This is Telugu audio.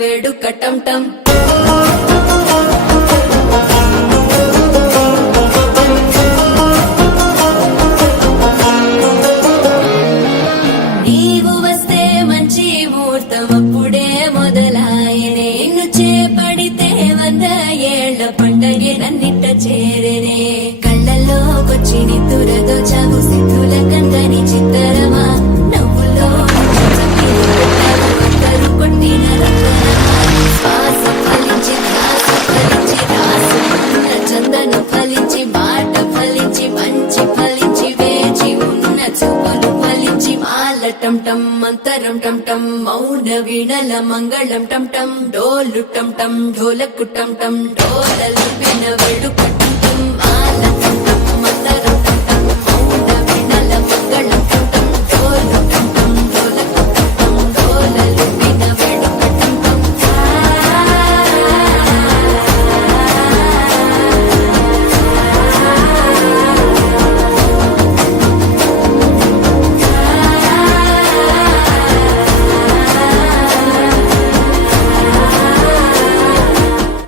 వేడుక టం టం నీవు వస్తే మంచి ముహూర్తం అప్పుడే మొదలాయనే నిన్ను చేపడితే 100 ఏళ్ల పండగే నన్నిట్ట చేరేనే కళ్ళల్లోకొచ్చి నిద్దురదోచావు సిద్ధుల కందని చిత్తరమా నవ్వులో కొట్టిన శ్వాస ఫలించి ధ్యాస ఫలించి రాసుకున్న చందనం ఫలించి మాట ఫలించి మంచి ఫలించి వేచి ఉన్న చూపులు ఫలించి మాల టం టం మంతరం టం టం మౌన వీణల మంగళం టం టం డోలు టం టం ఢోలకు టం టం డోలలు విన వేడుక టం